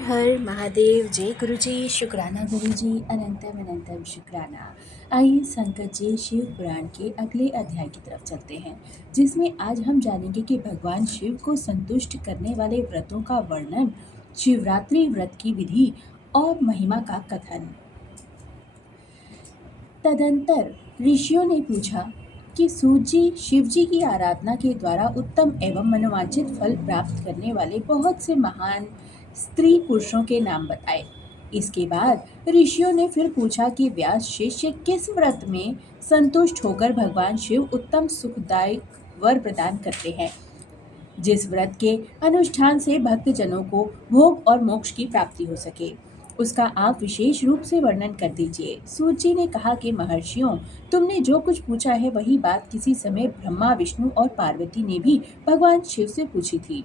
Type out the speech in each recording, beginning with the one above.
हर महादेव। जय गुरु जी। शुक्राना गुरु जी। अनंतम अनंतम शुक्राना। आइए संकट जी शिव पुराण के अगले अध्याय की तरफ चलते हैं, जिसमें आज हम जानेंगे कि भगवान शिव को संतुष्ट करने वाले व्रतों का वर्णन, शिवरात्रि व्रत की विधि और महिमा का कथन। तदंतर ऋषियों ने पूछा कि सूत जी, शिव जी की आराधना के द्वारा उत्तम एवं मनोवांछित फल प्राप्त करने वाले बहुत से महान स्त्री पुरुषों के नाम बताए। इसके बाद ऋषियों ने फिर पूछा कि व्यास शिष्य किस व्रत में संतुष्ट होकर भगवान शिव उत्तम सुखदायक वर प्रदान करते हैं, जिस व्रत के अनुष्ठान से भक्तजनों को भोग और मोक्ष की प्राप्ति हो सके, उसका आप विशेष रूप से वर्णन कर दीजिए। सूत जी ने कहा कि महर्षियों, तुमने जो कुछ पूछा है वही बात किसी समय ब्रह्मा, विष्णु और पार्वती ने भी भगवान शिव से पूछी थी।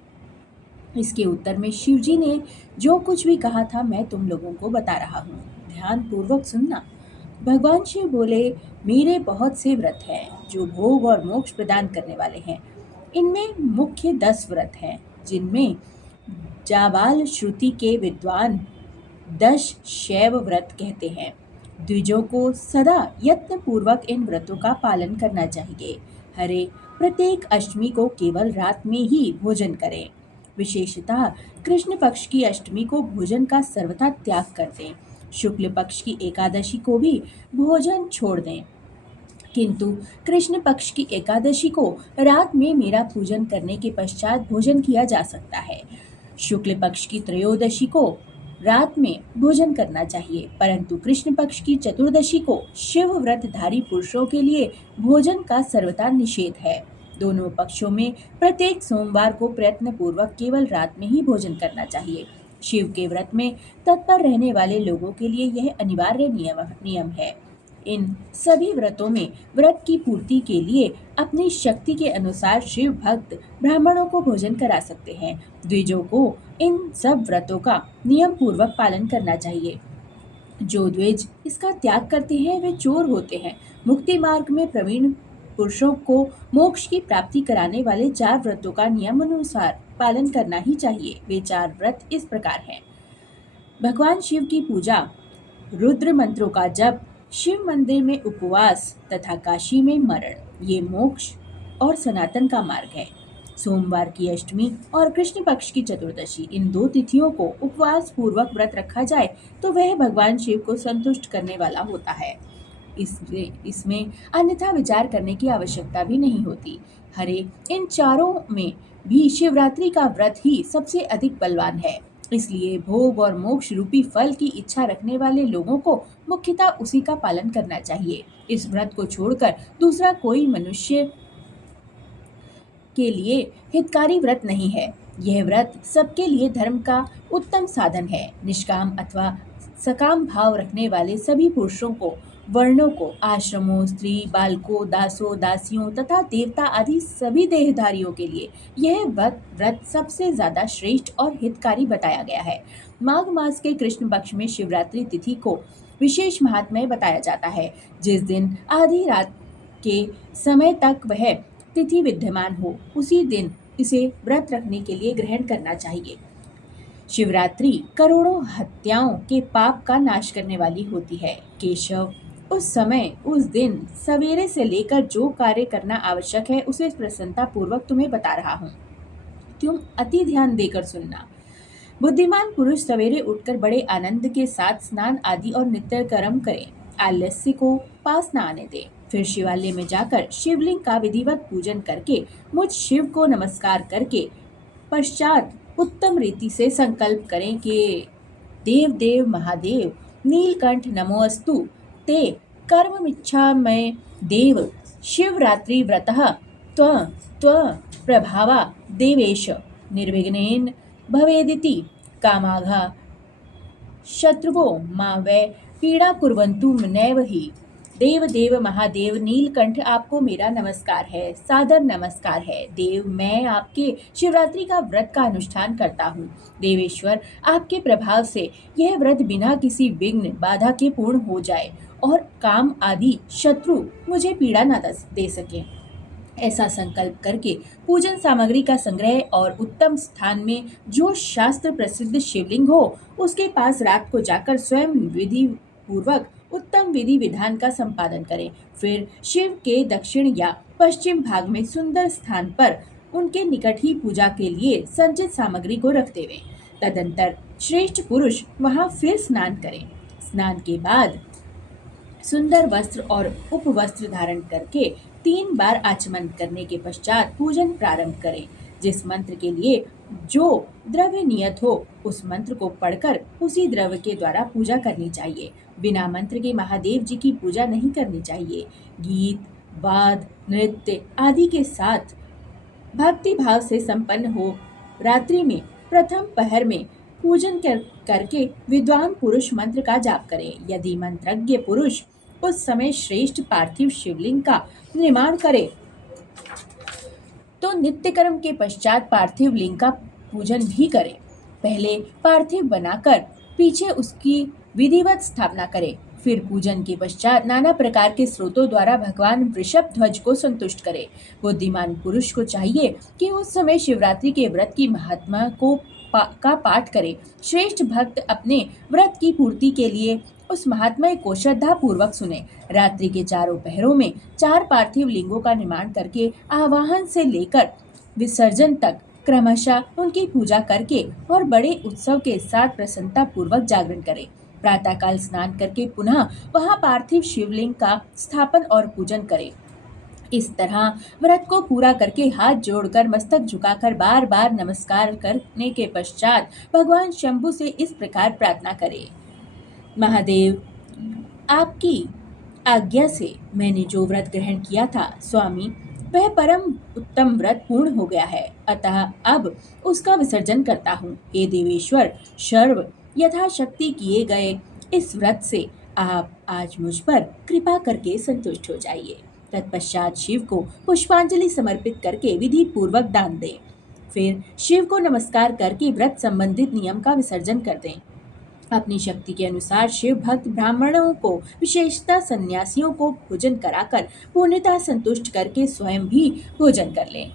इसके उत्तर में शिव जी ने जो कुछ भी कहा था मैं तुम लोगों को बता रहा हूँ, ध्यान पूर्वक सुनना। भगवान शिव बोले, मेरे बहुत से व्रत हैं जो भोग और मोक्ष प्रदान करने वाले हैं। इनमें मुख्य 10 व्रत हैं, जिनमें जाबाल श्रुति के विद्वान 10 शैव व्रत कहते हैं। द्विजों को सदा यत्न पूर्वक इन व्रतों का पालन करना चाहिए। हरे प्रत्येक अष्टमी को केवल रात में ही भोजन करें। विशेषतः कृष्ण पक्ष की अष्टमी को भोजन का सर्वथा त्याग कर दें। शुक्ल पक्ष की एकादशी को भी भोजन छोड़ दें, किंतु कृष्ण पक्ष की एकादशी को रात में मेरा पूजन करने के पश्चात भोजन किया जा सकता है। शुक्ल पक्ष की त्रयोदशी को रात में भोजन करना चाहिए, परंतु कृष्ण पक्ष की चतुर्दशी को शिव व्रतधारी पुरुषों के लिए भोजन का सर्वथा निषेध है। दोनों पक्षों में प्रत्येक सोमवार को प्रयत्न पूर्वक केवल रात में ही भोजन करना चाहिए। शिव के व्रत में तत्पर रहने वाले लोगों के लिए यह अनिवार्य नियम है। इन सभी व्रतों में व्रत की पूर्ति के लिए अपनी शक्ति के अनुसार शिव भक्त ब्राह्मणों को भोजन करा सकते हैं। द्विजों को इन सब व्रतों का नियम पूर्वक पालन करना चाहिए। जो द्विज इसका त्याग करते हैं वे चोर होते हैं। मुक्ति मार्ग में प्रवीण पुरुषों को मोक्ष की प्राप्ति कराने वाले 4 व्रतों का नियम अनुसार पालन करना ही चाहिए। वे 4 व्रत इस प्रकार हैं। भगवान शिव की पूजा, रुद्र मंत्रों का जप, शिव मंदिर में उपवास तथा काशी में मरण, ये मोक्ष और सनातन का मार्ग है। सोमवार की अष्टमी और कृष्ण पक्ष की चतुर्दशी, इन 2 तिथियों को उपवास पूर्वक व्रत रखा जाए तो वह भगवान शिव को संतुष्ट करने वाला होता है। इसमें अन्यथा विचार करने की आवश्यकता भी नहीं होती। हरे, इन चारों में भी शिवरात्रि का व्रत ही सबसे अधिक बलवान है। इसलिए भोग और मोक्ष रूपी फल की इच्छा रखने वाले लोगों को मुख्यतः उसी का पालन करना चाहिए। इस व्रत को छोड़कर दूसरा कोई मनुष्य के लिए हितकारी व्रत नहीं है। यह व्रत सबके लिए धर्म का उत्तम साधन है। निष्काम अथवा सकाम भाव रखने वाले सभी पुरुषों को, वर्णों को, आश्रमों, स्त्री, बालकों, दासों, दासियों तथा देवता आदि सभी देहधारियों के लिए यह व्रत सबसे ज्यादा श्रेष्ठ और हितकारी बताया गया है। माघ मास के कृष्ण पक्ष में शिवरात्रि तिथि को विशेष महात्म्य बताया जाता है। जिस दिन आधी रात के समय तक वह तिथि विद्यमान हो, उसी दिन इसे व्रत रखने के लिए ग्रहण करना चाहिए। शिवरात्रि करोड़ों हत्याओं के पाप का नाश करने वाली होती है। केशव, उस समय, उस दिन सवेरे से लेकर जो कार्य करना आवश्यक है उसे प्रसन्नता पूर्वक तुम्हें बता रहा हूँ। तुम अति ध्यान देकर सुनना। बुद्धिमान पुरुष सवेरे उठकर बड़े आनंद के साथ स्नान आदि और नित्य कर्म करें। आलस्य को पास न आने दे। फिर शिवालय में जाकर शिवलिंग का विधिवत पूजन करके मुझ शिव को नमस्कार करके पश्चात उत्तम रीति से संकल्प करें कि देव देव महादेव नीलकंठ नमोस्तु ते कर्ममिच्छा में देव शिवरात्रि व्रतः त्व त्व प्रभावा देवेश निर्विघ्नेन भवेदिति कामाघा शत्रुवो मा वै पीड़ा कुर्वन्तु नैव हि। देव देव महादेव नीलकंठ, आपको मेरा नमस्कार है, सादर नमस्कार है। देव, मैं आपके शिवरात्रि का व्रत का अनुष्ठान करता हूँ। देवेश्वर, आपके प्रभाव से यह व्रत बिना किसी विघ्न बाधा के पूर्ण हो जाए और काम आदि शत्रु मुझे पीड़ा न दे सके। ऐसा संकल्प करके पूजन सामग्री का संग्रह और उत्तम स्थान में जो शास्त्र प्रसिद्ध शिवलिंग हो उसके पास रात को जाकर स्वयं विधि पूर्वक उत्तम विधि विधान का संपादन करें। फिर शिव के दक्षिण या पश्चिम भाग में सुंदर स्थान पर उनके निकट ही पूजा के लिए संचित सामग्री को रख देवें। तदंतर श्रेष्ठ पुरुष वहां फिर स्नान करें। स्नान के बाद सुंदर वस्त्र और उपवस्त्र धारण करके 3 बार आचमन करने के पश्चात पूजन प्रारंभ करें। जिस मंत्र के लिए जो द्रव्य नियत हो उस मंत्र को पढ़कर उसी द्रव्य के द्वारा पूजा करनी चाहिए। बिना मंत्र के महादेव जी की पूजा नहीं करनी चाहिए। गीत, वाद, नृत्य आदि के साथ भक्ति भाव से संपन्न हो। रात्रि में प्रथम पहर में करके विद्वान पुरुष मंत्र का जाप करें। यदि मंत्रज्ञ पुरुष उस समय श्रेष्ठ पार्थिव शिवलिंग का निर्माण करे तो नित्य कर्म के पश्चात पार्थिव लिंग का पूजन भी करें। पहले पार्थिव बनाकर पीछे उसकी विधिवत स्थापना करें। फिर पूजन के पश्चात नाना प्रकार के स्रोतों द्वारा भगवान वृषभ ध्वज को संतुष्ट करे। बुद्धिमान पुरुष को चाहिए कि उस समय शिवरात्रि के व्रत की महात्मा का पाठ करे। श्रेष्ठ भक्त अपने व्रत की पूर्ति के लिए उस महात्मा को श्रद्धा पूर्वक सुने। रात्रि के चारों पहरों में 4 पार्थिव लिंगों का निर्माण करके आवाहन से लेकर विसर्जन तक क्रमशः उनकी पूजा करके और बड़े उत्सव के साथ प्रसन्नता पूर्वक जागरण करें। प्रातःकाल स्नान करके पुनः वहां पार्थिव शिवलिंग का स्थापन और पूजन करें। इस तरह व्रत को पूरा करके हाथ जोड़कर मस्तक झुकाकर बार बार नमस्कार करने के पश्चात भगवान शंभु से इस प्रकार प्रार्थना करें। महादेव, आपकी आज्ञा से मैंने जो व्रत ग्रहण किया था स्वामी, वह परम उत्तम व्रत पूर्ण हो गया है, अतः अब उसका विसर्जन करता हूँ। हे देवेश्वर, सर्व यथाशक्ति किए गए इस व्रत से आप आज मुझ पर कृपा करके संतुष्ट हो जाइए। तत्पश्चात शिव को पुष्पांजलि समर्पित करके विधि पूर्वक दान दें। फिर शिव को नमस्कार करके व्रत संबंधित नियम का विसर्जन कर दें। अपनी शक्ति के अनुसार शिव भक्त ब्राह्मणों को, विशेषतः सन्यासियों को भोजन कराकर पूर्णतः संतुष्ट करके स्वयं भी भोजन कर लें।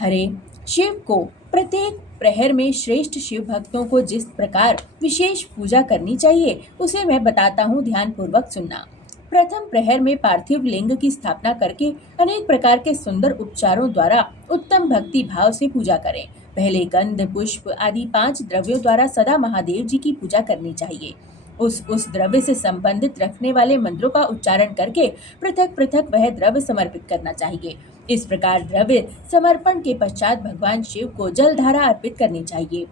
हरे, शिव को प्रत्येक प्रहर में श्रेष्ठ शिव भक्तों को जिस प्रकार विशेष पूजा करनी चाहिए उसे मैं बताता हूँ, ध्यान पूर्वक सुनना। प्रथम प्रहर में पार्थिव लिंग की स्थापना करके अनेक प्रकार के सुंदर उपचारों द्वारा उत्तम भक्ति भाव से पूजा करें। पहले गंध, पुष्प आदि 5 द्रव्यों द्वारा सदा महादेव जी की पूजा करनी चाहिए। उस द्रव्य से संबंधित रखने वाले मंत्रों का उच्चारण करके पृथक पृथक वह द्रव्य समर्पित करना चाहिए। इस प्रकार द्रव्य समर्पण के पश्चात भगवान शिव को जलधारा अर्पित करनी चाहिए।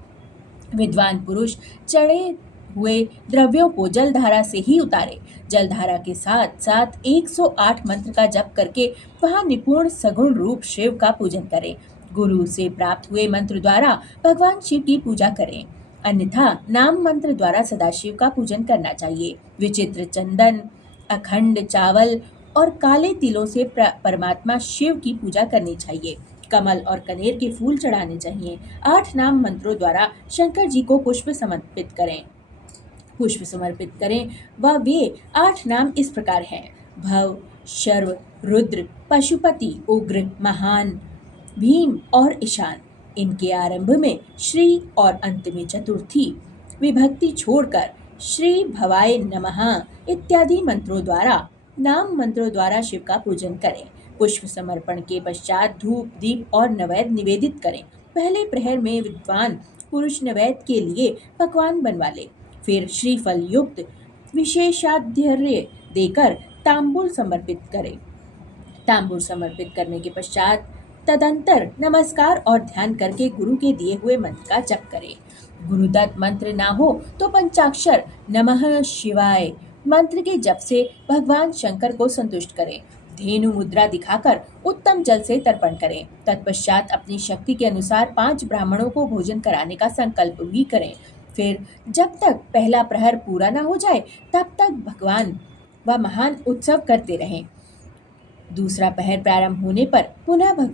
विद्वान पुरुष चढ़े हुए द्रव्यों को जलधारा से ही उतारे। जलधारा के साथ साथ 108 मंत्र का जप करके वहां निपुण सगुण रूप शिव का पूजन करें। गुरु से प्राप्त हुए मंत्र द्वारा भगवान शिव की पूजा करें, अन्यथा नाम मंत्र द्वारा सदाशिव का पूजन करना चाहिए। विचित्र चंदन, अखंड चावल और काले तिलों से परमात्मा शिव की पूजा करनी चाहिए। कमल और कनेर के फूल चढ़ाने चाहिए। 8 नाम मंत्रों द्वारा शंकर जी को पुष्प समर्पित करें व वे 8 नाम इस प्रकार हैं: भव, शर्व, रुद्र, पशुपति, उग्र, महान, भीम और ईशान। इनके आरंभ में श्री और अंत में चतुर्थी विभक्ति छोड़कर श्री भवाय नमः इत्यादि नाम मंत्रों द्वारा शिव का पूजन करें। पुष्प समर्पण के पश्चात धूप, दीप और नैवेद्य निवेदित करें। पहले प्रहर में विद्वान पुरुष नैवेद्य के लिए पकवान बनवा ले। फिर श्रीफल युक्त विशेषाध्यार्घ्य देकर तांबूल समर्पित करें। तांबूल समर्पित करने के पश्चात तदंतर नमस्कार और ध्यान करके गुरु के दिए हुए मंत्र का जप करें। गुरुदत्त मंत्र ना हो तो पंचाक्षर नमः शिवाय मंत्र के जप से भगवान शंकर को संतुष्ट करें। धेनु मुद्रा दिखाकर उत्तम जल से तर्पण करें। तत्पश्चात अपनी शक्ति के अनुसार 5 ब्राह्मणों को भोजन कराने का संकल्प भी करें। फिर जब तक पहला प्रहर पूरा न हो जाए तब तक भगवान व महान उत्सव करते रहें। दूसरा पहर प्रारंभ होने पर पुनः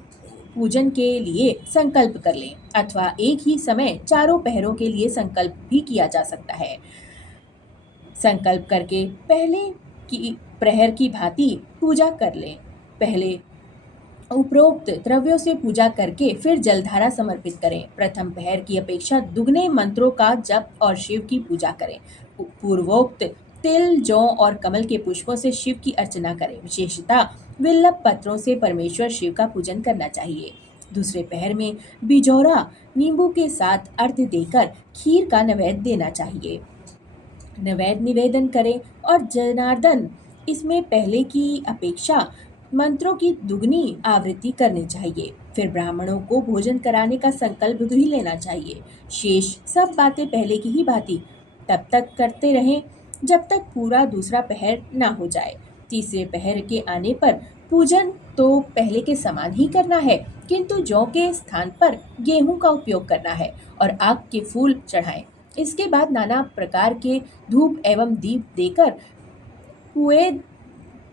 पूजन के लिए संकल्प कर लें, अथवा एक ही समय चारों पहरों के लिए संकल्प भी किया जा सकता है। संकल्प करके पहले की प्रहर की भांति पूजा कर लें। पहले उपरोक्त द्रव्यों से पूजा करके फिर जलधारा समर्पित करें। प्रथम पहर की अपेक्षा दुगने मंत्रों का जप और शिव की पूजा करें। पूर्वोक्त तिल, जौ और कमल के पुष्पों से शिव की अर्चना करें। विशेषतः विल्लभ पत्रों से परमेश्वर शिव का पूजन करना चाहिए। दूसरे पहर में बिजौरा नींबू के साथ अर्घ्य देकर खीर का नैवेद्य देना चाहिए। नैवेद्य निवेदन करें और जनार्दन इसमें पहले की अपेक्षा मंत्रों की दुगनी आवृत्ति करनी चाहिए। फिर ब्राह्मणों को भोजन कराने का संकल्प भी लेना चाहिए। शेष सब बातें पहले की ही भांति तब तक करते रहें जब तक पूरा दूसरा पहर ना हो जाए। तीसरे पहर के आने पर पूजन तो पहले के समान ही करना है, किंतु जौ के स्थान पर गेहूं का उपयोग करना है और आग के फूल चढ़ाएं। इसके बाद नाना प्रकार के धूप एवं दीप देकर पुए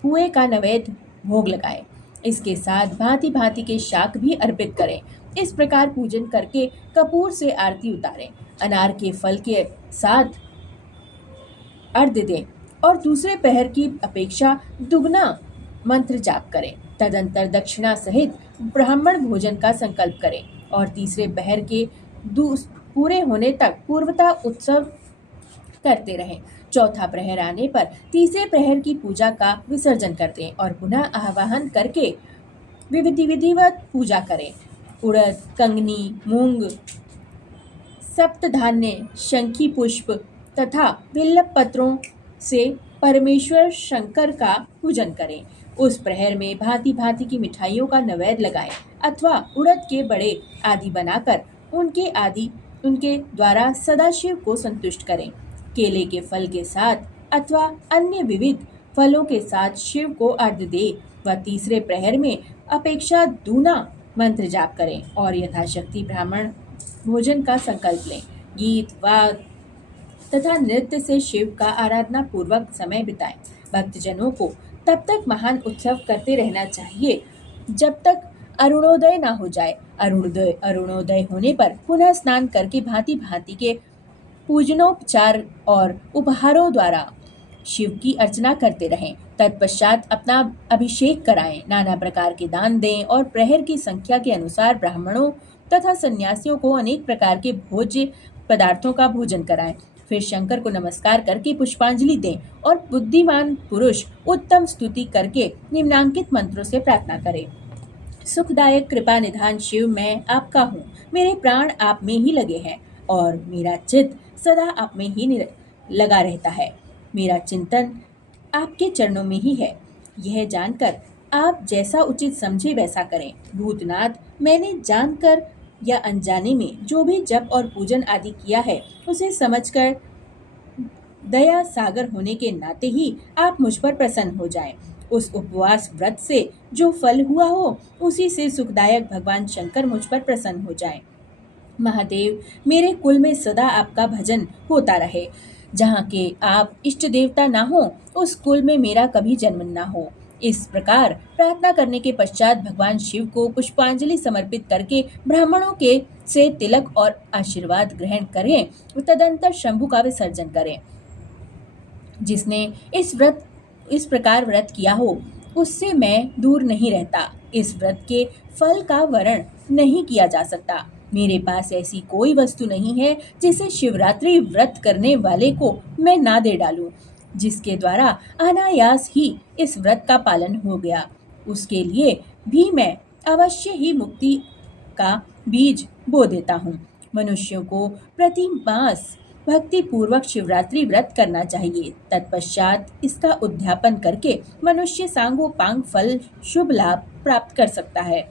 पुए का नैवेद्य भोग लगाएं। इसके साथ भांति भांति के शाक भी अर्पित करें। इस प्रकार पूजन करके कपूर से आरती उतारें। अनार के फल के साथ अर्घ्य दें और दूसरे पहर की अपेक्षा दुगना मंत्र जाप करें। तदंतर दक्षिणा सहित ब्राह्मण भोजन का संकल्प करें और तीसरे पहर के पूरे होने तक पूर्वता उत्सव करते रहें। चौथा प्रहर आने पर तीसरे प्रहर की पूजा का विसर्जन कर दें और पुनः आवाहन करके विधिवत पूजा करें। उड़द, कंगनी, मूंग, सप्तधान्य, शंखी पुष्प तथा बिल्व पत्रों से परमेश्वर शंकर का पूजन करें। उस प्रहर में भांति भांति की मिठाइयों का नैवेद्य लगाएं अथवा उड़द के बड़े आदि बनाकर उनके द्वारा सदाशिव को संतुष्ट करें। केले के फल के साथ अथवा अन्य विविध फलों के साथ शिव को अर्घ्य दे व तीसरे प्रहर में अपेक्षा दूना मंत्र जाप करें और यथाशक्ति ब्राह्मण भोजन का संकल्प लें। गीत, वाद तथा नृत्य से शिव का आराधना पूर्वक समय बिताएं। भक्तजनों को तब तक महान उत्सव करते रहना चाहिए जब तक अरुणोदय ना हो जाए। अरुणोदय होने पर पुनः स्नान करके भांति भांति के पूजनोपचार और उपहारों द्वारा शिव की अर्चना करते रहें। तत्पश्चात अपना अभिषेक कराएं, नाना प्रकार के दान दें और प्रहर की संख्या के अनुसार ब्राह्मणों तथा सन्यासियों को अनेक प्रकार के भोज्य पदार्थों का भोजन कराएं। फिर शंकर को नमस्कार करके पुष्पांजलि दें और बुद्धिमान पुरुष उत्तम स्तुति करके निम्नांकित मंत्रों से प्रार्थना करें। सुखदायक कृपा निधान शिव, मैं आपका हूँ। मेरे प्राण आप में ही लगे हैं और मेरा चित्त सदा आप में ही लगा रहता है। मेरा चिंतन आपके चरणों में ही है। यह जानकर आप जैसा उचित समझे वैसा करें। भूतनाथ, मैंने जानकर या अनजाने में जो भी जप और पूजन आदि किया है उसे समझकर दया सागर होने के नाते ही आप मुझ पर प्रसन्न हो जाएं। उस उपवास व्रत से जो फल हुआ हो उसी से सुखदायक भगवान शंकर मुझ पर प्रसन्न हो जाएं। महादेव, मेरे कुल में सदा आपका भजन होता रहे। जहाँ के आप इष्ट देवता ना हो उस कुल में मेरा कभी जन्म ना हो। इस प्रकार प्रार्थना करने के पश्चात भगवान शिव को पुष्पांजलि समर्पित करके ब्राह्मणों के से तिलक और आशीर्वाद ग्रहण करें। तदंतर शंभु का विसर्जन करें। जिसने इस प्रकार व्रत किया हो उससे मैं दूर नहीं रहता। इस व्रत के फल का वर्ण नहीं किया जा सकता। मेरे पास ऐसी कोई वस्तु नहीं है जिसे शिवरात्रि व्रत करने वाले को मैं ना दे डालूं। जिसके द्वारा अनायास ही इस व्रत का पालन हो गया उसके लिए भी मैं अवश्य ही मुक्ति का बीज बो देता हूँ। मनुष्यों को प्रति मास भक्ति पूर्वक शिवरात्रि व्रत करना चाहिए। तत्पश्चात इसका उद्यापन करके मनुष्य सांगोपांग फल शुभ लाभ प्राप्त कर सकता है।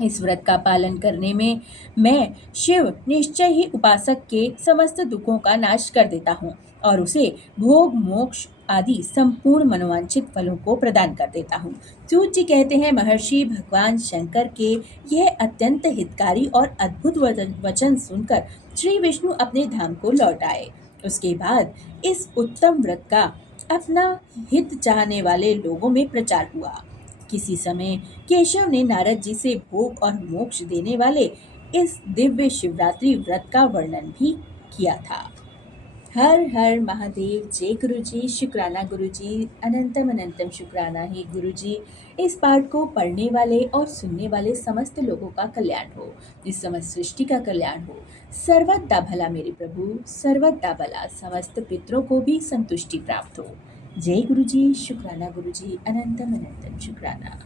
इस व्रत का पालन करने में मैं शिव निश्चय ही उपासक के समस्त दुखों का नाश कर देता हूँ और उसे भोग, मोक्ष आदि संपूर्ण मनोवांछित फलों को प्रदान कर देता हूँ। सूत जी कहते हैं, महर्षि भगवान शंकर के यह अत्यंत हितकारी और अद्भुत वचन सुनकर श्री विष्णु अपने धाम को लौट आए। उसके बाद इस उत्तम व्रत का अपना हित चाहने वाले लोगों में प्रचार हुआ। किसी समय केशव ने नारद जी से भोग और मोक्ष देने वाले इस दिव्य शिवरात्रि व्रत का वर्णन भी किया था। हर हर महादेव, जय गुरु जी, शुक्राना गुरु जी, अनंतम अनंतम शुक्राना ही गुरु जी। इस पाठ को पढ़ने वाले और सुनने वाले समस्त लोगों का कल्याण हो, इस समस्त सृष्टि का कल्याण हो। सर्वदा भला मेरे प्रभु, सर्वदा भला, समस्त पितरों को भी संतुष्टि प्राप्त हो। जय गुरु जी, शुक्राना गुरु जी, अनंतम शुक्राना।